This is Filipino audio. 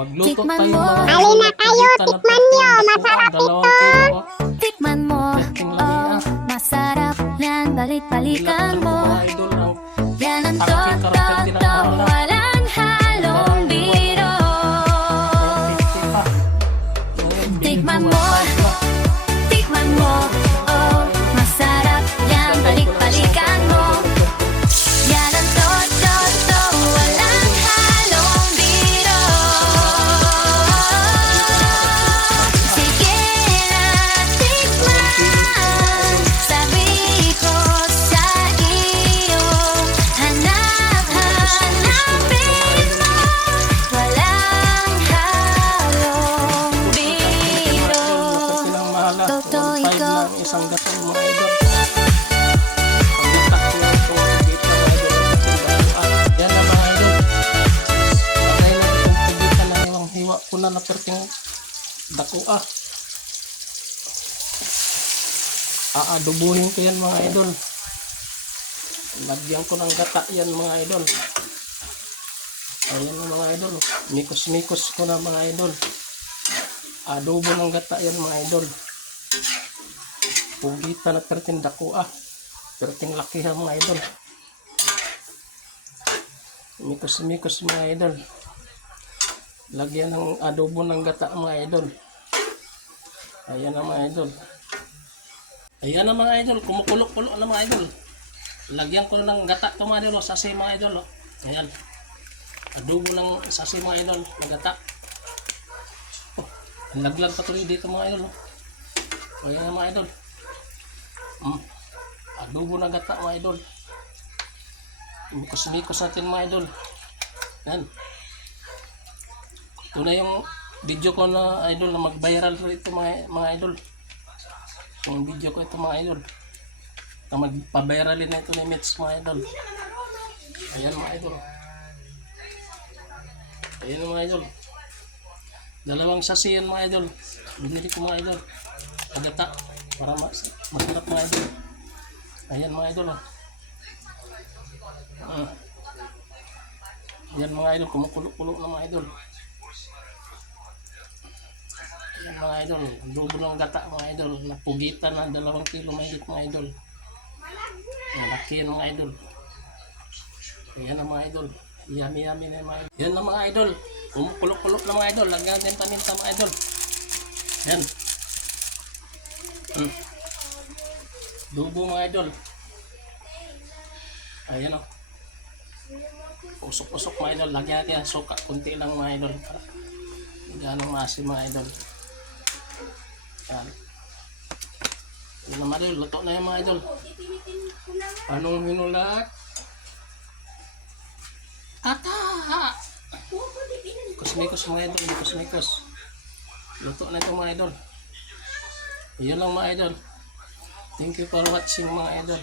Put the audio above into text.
Magluto Tikman tayo mo. mga Halina idol. kayo, Pagkita na tikman nyo, dalawang masarap kilo. ito. Tikman mo, Testing lang oh, yan. masarap yan, balik-balikan Ilakad mo. mga idol. Ang Yan ang aking karakter totoo, tinatawag. walang halong biro. Tikman mo, tikman mo, oh, masarap yan, balik-balikan mo. Yan ang totoo, walang halong biro. Sige na, tikman, sabi ko sa iyo, hanapin mo, walang halong biro. Totoo ikaw. Isang gatong mga idol. Paglatak ko lang itong dito mga idol. Yan na mga idol. Lagay na itong tubitan na iwang hiwa ko na naperting dakua. Aadubuhin ko yan mga idol. Lagyan ko ng gata yan mga idol. Ayan na mga idol. Mikos-mikos ko na mga idol. Adobo ng gata yan mga idol. Pugitan at perting dakua. Perting lakihan mga idol. Mikos-mikos mga idol. Lagyan ng adobo ng gata mga idol. Ayan na mga idol. Ayan na mga idol. Kumukulok-kulok na mga idol. Lagyan ko ng gata ito mga idol. Sasi mga idol. Ayan. Adobo ng sasi mga idol. Ng gata. Naglag pa tuloy dito mga idol. Ayan na mga idol. Adobo na gata mga idol. Mikos-mikos natin mga idol. Yan. Ito na yung video ko na idol na mag-viral ito mga idol. Yung video ko ito mga idol. Na magpa-viralin na ito ni Mitch mga idol. Ayan mga idol. Ayan mga idol. Dalawang sasi yan mga idol. Binili ko mga idol. Agata. Para masarap mga idol. Ayan mga idol. Ayan mga idol. Kumukulok-kulok na mga idol. Ayan mga idol. Adobo ng gata mga idol. Napugitan ng 2 kilo mahigit mga idol. Malaki yan mga idol. Ayan na mga idol. Yummy-yummy na mga idol. Yan na mga idol. Kumukulok-kulok na mga idol. Lagyan natin paminta mga idol. Yan. Dubo mga idol. Ayan o. Usok-usok mga idol. Lagyan natin yan. Suka. Kunti lang mga idol. Ganong maasim mga idol. Yan. Yan na mga idol. Luto na yan mga idol. Anong hinulat? Ata! Kusmikos mga idol. Kusmikos. Luto na ito mga idol. Yun lang mga idol. Thank you for watching mga idol.